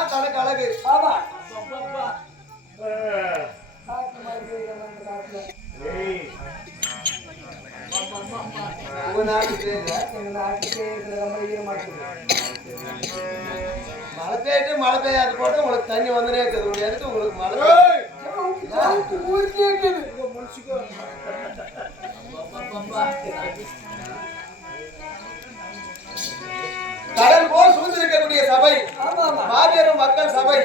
தான் தனக்கு அழகு. ஆமா உங்க நாட்டு மழை பெய்யிட்டு மழை பெய்யாது போட்டு உங்களுக்கு தண்ணி வந்துனே இருக்குது. எடுத்து உங்களுக்கு மழை கடல் போல் சூழ்ந்திருக்கக்கூடிய சபை மாபெரும் மக்கள் சபை.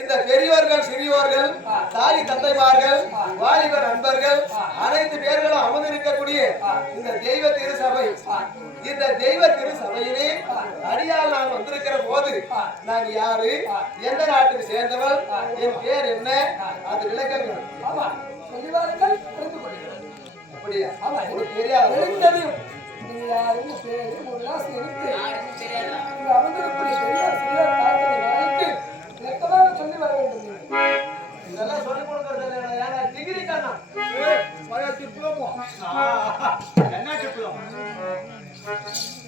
இந்த பெரியவர்கள் சிறியவர்கள் தாய் தந்தைமார்கள் வாலிபர் நண்பர்கள் அனைத்து பேர்களும் அமர்ந்திருக்கக்கூடிய இந்த தெய்வ திருசபை. இந்த தெய்வ திருசபையிலே அடியால் நான் வந்திருக்கிற போது நான் யாரு, எந்த நாட்டுக்கு சேர்ந்தவள், என் பேர் என்ன, அது விளக்கங்கள் அப்படியா உங்களுக்கு தெரியாது. சொல்லி வர வேண்டும். இதெல்லாம் சொல்லி கொடுக்கறது டிகிரி தானா? என்ன டிப்ளமோ?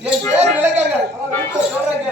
என் பேர் விளக்கங்கள் சொல்றேங்க.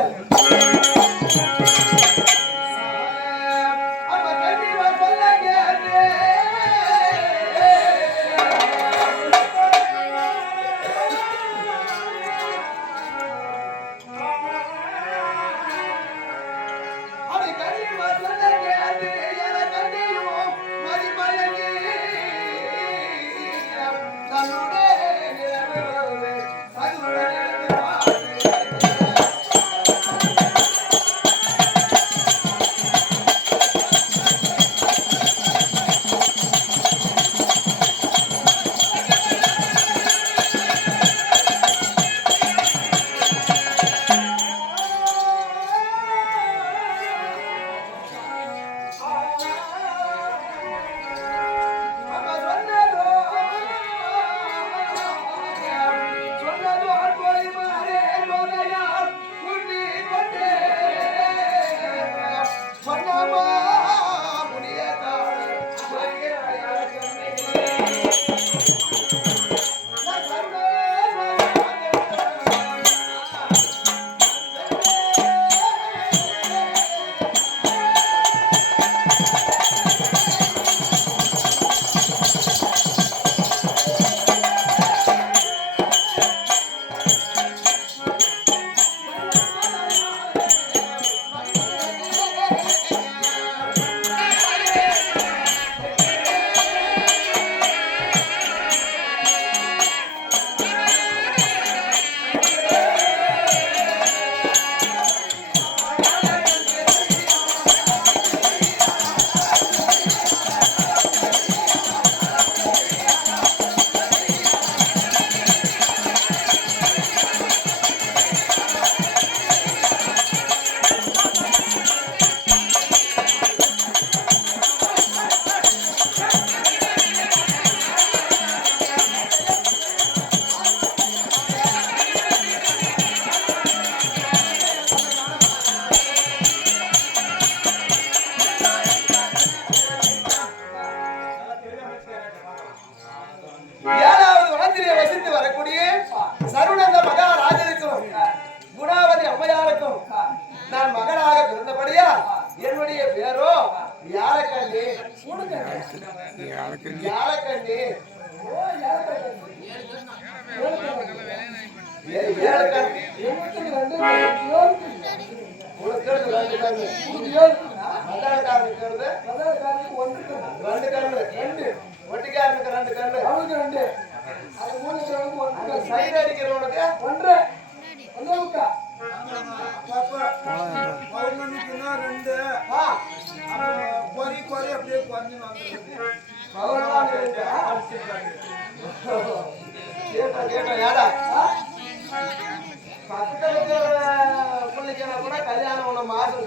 கல்யாணம் ஒண்ணு மாசம்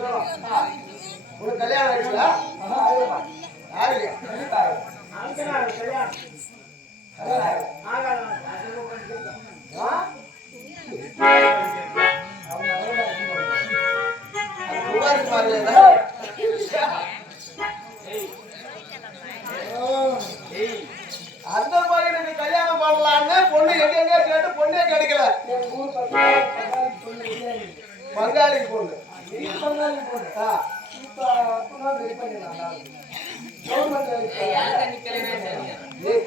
உனக்கு கல்யாணம் ஆயிடுச்சா? அந்த பையனுக்கு கல்யாணம் பண்ணலான்னு பொண்ணு எங்க கேட்டு பொண்ணே கிடைக்கல. பங்காளி பொண்ணு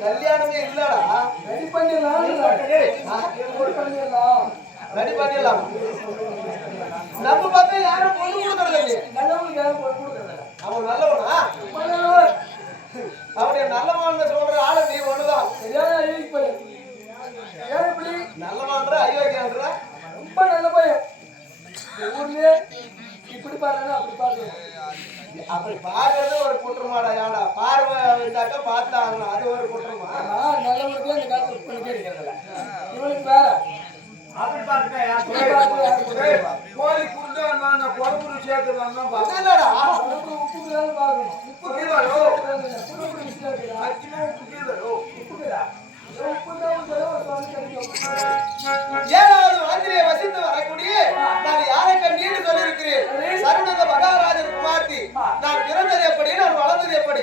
கல்யாணமே இல்லடா. ரெடி பண்ணிடலாம். நம்ம பார்த்தா யாரும் பொண்ணு கொடுக்கறது இல்லையே. நல்லவனுக்கு யாரும் பொண்ணு கொடுக்கறது. அவன் நல்லவனா? அவனுடைய நல்லவன் சொல்ற ஆளு நீ ஒண்ணுதான். நல்லவன்ற அயோக்கியன்ற ரொம்ப நல்ல பையன். ஊர்லயே இப்படி பாருங்க அப்படி பாருங்க. அப்படி பாக்குறது ஒரு குற்றமாடா. யாடா பார்வை இருந்தாக்கா பார்த்தா அது ஒரு குற்றமா? நல்லவனுக்கு இந்த காலத்துல பொண்ணு கிடைக்கிறதில்ல. இவனுக்கு வேற அப்படி பாருங்க. கோழி குண்டு அந்த குழம்பு சேர்த்து வாங்க உப்பு கிலோ பாக்கணும். உப்பு கிலோ ஏழாவது ஆந்திரியை வசித்து வரக்கூடிய நான் யாரை கண்டீன்னு சொல்லியிருக்கிறேன். சருணக மகாராஜர் குமார்த்தி. நான் பிறந்தது எப்படி, நான் வளர்ந்தது எப்படி,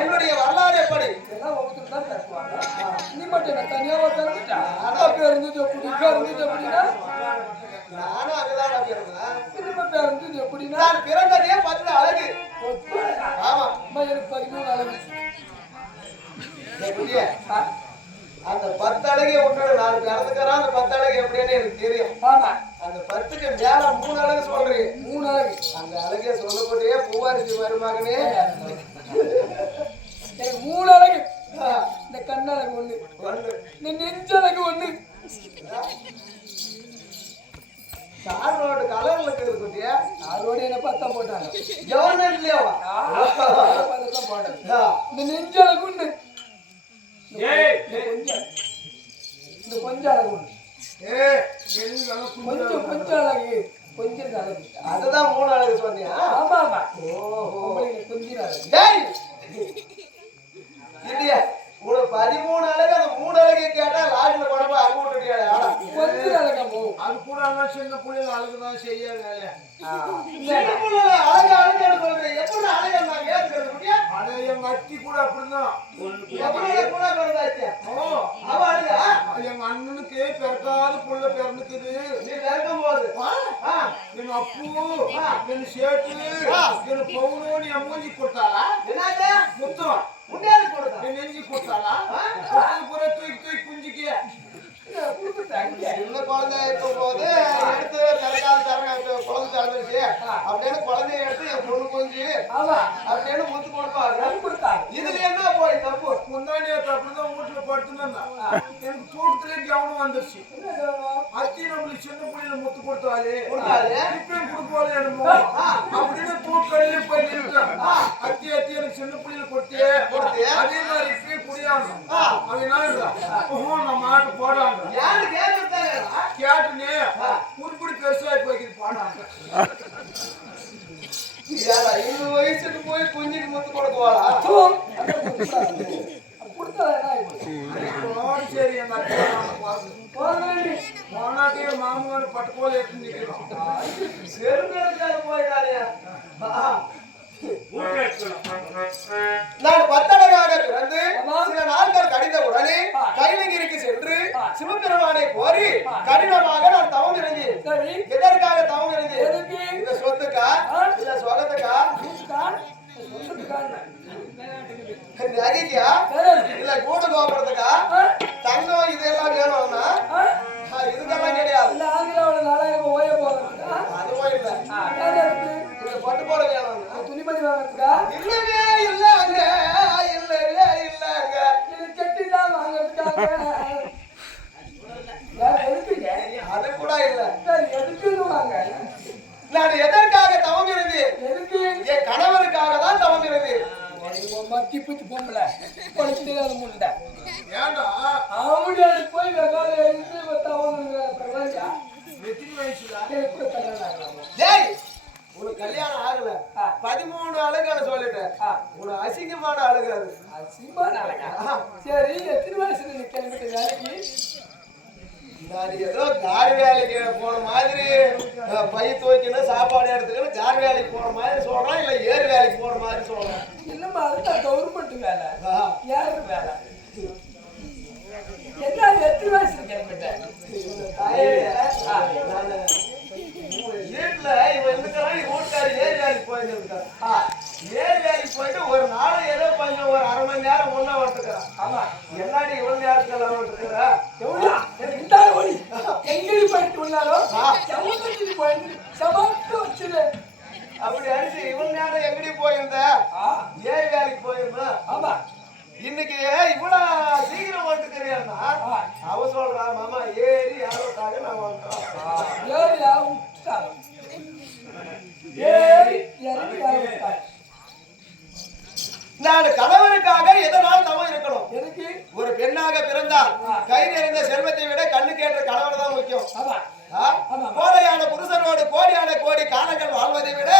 என்னுடைய வரலாறு எப்படி? நானும் அங்கதான் பிறந்தேன். நான் பிறந்ததே 10 அழகு. ஆமா, எனக்கு 13 அழகு. அந்த 10 அழகை விட்டு நான் பிறந்துக்கிறேன். அந்த 10 அழகு எப்படின்னு எனக்கு தெரியும். அந்த 10க்கு மேல 3 அழகு சொல்றீங்க. 3 அழகு அந்த அழகே சொல்லக்கூடிய பூவாரிசி மருமகனே. எனக்கு 3 அழகு. இந்த கண்ணழகு ஒண்ணு, இந்த நெஞ்சழகு ஒண்ணு, காரோடு கலர்ல இருக்குட்டியா. காரோடு என்ன பார்த்தா போட்டாங்க கவர்மெண்ட்லயே போட்டாங்க. இந்த நெஞ்சழகு ஒண்ணு, இந்த கொஞ்சம் அழகு ஒண்ணு, கொஞ்சம் அழகு, கொஞ்சம் அழகு. அதுதான் 3 அழகு சொன்னியா? ஆமா ஆமா. ஓஹோ, கொஞ்சம் அழகு இல்லையா? 13 அழகு. அந்த 3 அழகை கேட்டா லாட்ஜில் கொண்டு அங்க விட்டுட்டியா? கொஞ்சம் அழகா போகும். அது கூட சின்ன புள்ளைங்க அழகுதான் செய்ய வேலை. அழகு அழகுன்னு சொல்றேன். எப்படி அழகா நான் ஏற்கிறது முடியா? ஆனா எங்க அத்தி கூட அப்படிதான். கூட பிறந்தாச்சு அவ அழகா. எங்க அண்ணனுக்கு பிறக்காத புள்ள பிறந்துக்குது. நீ பிறக்கும் போது எங்க அப்பு என் சேட்டு என் பவுனோன்னு என் மூஞ்சி கொடுத்தாளா? என்னது முத்தம் முன்னாடி கொடுத்தா? என் நெஞ்சி கொடுத்தாளா? தூக்கி தூக்கி குஞ்சிக்கு சின்ன குழந்தை இருக்கும் போது எடுத்து குழந்தை திறந்துருச்சு அப்படின்னு குழந்தைய எடுத்து என் பொண்ணு கொஞ்சி அப்படின்னு முத்து கொடுப்பாரு. இதுல என்ன போய் தப்பு? முன்னாடி அப்படிதான் வீட்டுல படுத்துனா எனக்கு தூக்கத்திலே கவனம் வந்துருச்சு. அத்தி நம்மளுக்கு சின்ன புள்ளியில முத்து கொடுத்தாரு இப்பயும் கொடுப்பாரு என்னமோ அப்படின்னு தூக்கடியிலே போய் நிறுத்தேன். அத்தி அத்தி எனக்கு சின்ன புள்ளியில கொடுத்தே அதே மாதிரி இப்பயும் புரியாம அதனால நம்ம மாட்டு போடாங்க கேட்டுனே உருப்படி பெருசாகி போய்க்குது பாடாங்க. 20 வயசுக்கு போய் குஞ்சுக்கு முத்து கொடுக்குவாளா? சரி போனாட்டிய மாமன் பட்டுக்கோல எடுத்து நிற்கிறோம். செருங்காக போயிட்டாரு. நான் 10 அழகாக பிறந்து சில நாட்கள் கடிந்த உடனே கைலகிரிக்கு சென்று சிவபெருமானை கோரி கடினமாக நான் தவம் இருந்தேன். எதற்காக தவம் இருந்தேன்? இந்த சொத்துக்கா இல்ல சொகத்துக்கா நகைக்கா இல்ல கூட்டு கோபுரத்துக்கா தங்கம் இதெல்லாம் வேணும்னா இதுக்கெல்லாம் கிடையாது. அதுவும் இல்ல பட்டு போட வேணும். துணிமணி வாங்குறதுக்கா? இல்லவே இல்லங்க, இல்லவே இல்லங்க. இது கெட்டிதான் வாங்குறதுக்காக. அது கூட இல்ல. எதுக்கு வாங்க? நான் எதற்காக தவம் இருந்தேன்? எதுக்கு? என் கணவருக்காக தான் தவம் இருந்தேன். மத்தி பூச்சி பொம்பளை படிச்சுட்டே அது முண்டை ஏண்டா அவனுடைய போய் வெங்கால எழுந்து தவம் பிரபஞ்சா எத்தனை வயசுல டேய் உனக்கு கல்யாணம் ஆகல 13 அழகான சொல்லிட்டேன். உனக்கு அசிங்கமான அழகு. அது அசிங்கமான அழகா? சரி எத்தனை வயசுல நீ கிளம்பிட்ட வேலைக்கு? நான் ஏதோ கார் வேலைக்கு போன மாதிரி பை துவைக்கணும் சாப்பாடு எடுத்துக்கணும் கார் வேலைக்கு போன மாதிரி சொல்றான் இல்ல ஏறு வேலைக்கு போன மாதிரி சொல்றான். இல்லம்மா அதுதான் கவர்மெண்ட் வேலை ஏறு வேலை. என்ன எத்தனை வயசுல கிளம்பிட்டேன்? வீட்டுல இவன் இருக்கிறான் போயிட்டு இருக்கான். ஏழு வேலைக்கு போயிட்டு ஒரு நாள் ஏதோ கொஞ்சம் ஒரு அரை மணி நேரம் முன்ன வந்துக்கிறான். ஆமா எல்லாடி இவ்வளவு நேரத்துக்கு வந்துக்கிற எங்கடி போயிட்டு உள்ளாரோ போயிட்டு சமாளித்து வச்சுரு. அப்படி அடிச்சு இவ்வளவு நேரம் எங்கடி போயிருந்த? ஏழு வேலைக்கு போயிருந்தா. ஆமா இன்னைக்கு இவ்வளவு சீக்கிரம் வந்துக்கிறியான்னா அவ சொல்றா மாமா ஏறி யாரோக்காக நான் வந்துட்டோம். நான் கணவனுக்காக எதனால் தவம் இருக்கணும்? ஒரு பெண்ணாக பிறந்தால் கை நிறைந்த செல்வத்தை விட கண்ணுக்கேற்ற கணவன் தான் முக்கியம். கோடையான புருஷனோடு கோடியான கோடி காலங்கள் வாழ்வதை விட